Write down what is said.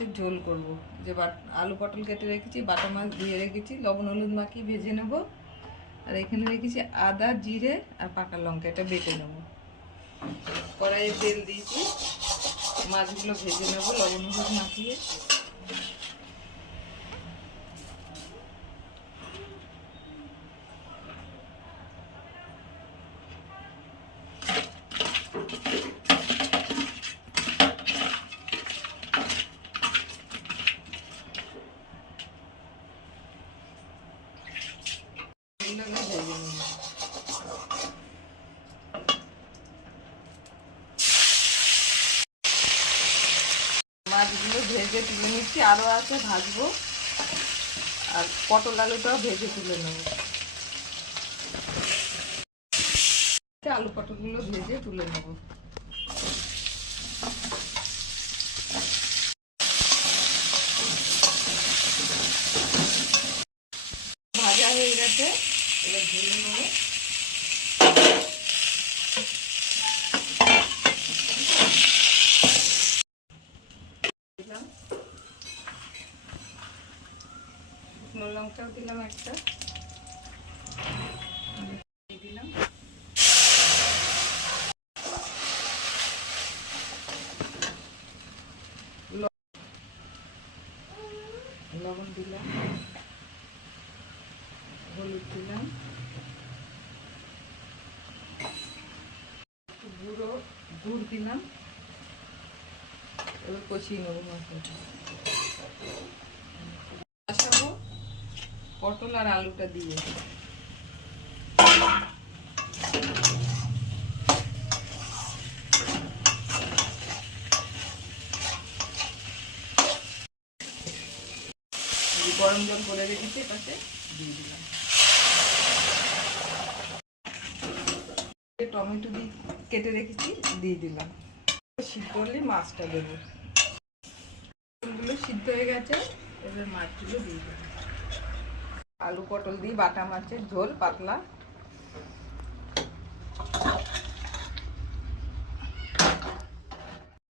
মাছের ঝোল করব। যে আলু পটল কেটে রেখেছি, বাটা মাছ ধুয়ে রেখেছি, লবণ হলুদ মাখিয়ে ভেজে নেব। আর এখানে রেখেছি আদা, জিরে আর পাকা লঙ্কা, এটা বেটে নেব। কড়াইয়ে তেল দিয়েছি, মাছগুলো ভেজে নেব লবণ হলুদ মাখিয়ে। মাছগুলো ভেজে তুলে নিচ্ছি, আরও আছে ভাজবো। আর পটল আলুটাও ভেজে তুলে নেব। আলু পটলগুলো ভেজে তুলে নেব। ভাজা হয়ে গেছে, এবার ঢেলে নেব। দিলাম শুকনো লঙ্কাও দিলাম একটা, দিলাম লবণ, দিলাম হলুদ, দিলাম গুড় দিলাম। এবার কষিয়ে নেবো মশলাটা। কষাবো পটল আর আলুটা দিয়ে। গরম জল করে রেখেছি, এটাতে দিয়ে দিলাম। টমেটো কেটে রেখেছি, দিয়ে দিলাম। সিদ্ধ হলে মাছটা দেবো। ফুলগুলো সিদ্ধ হয়ে গেছে, এবার মাছগুলো দিয়ে দিলাম। আলু পটল দিয়ে বাটা মাছের ঝোল পাতলা।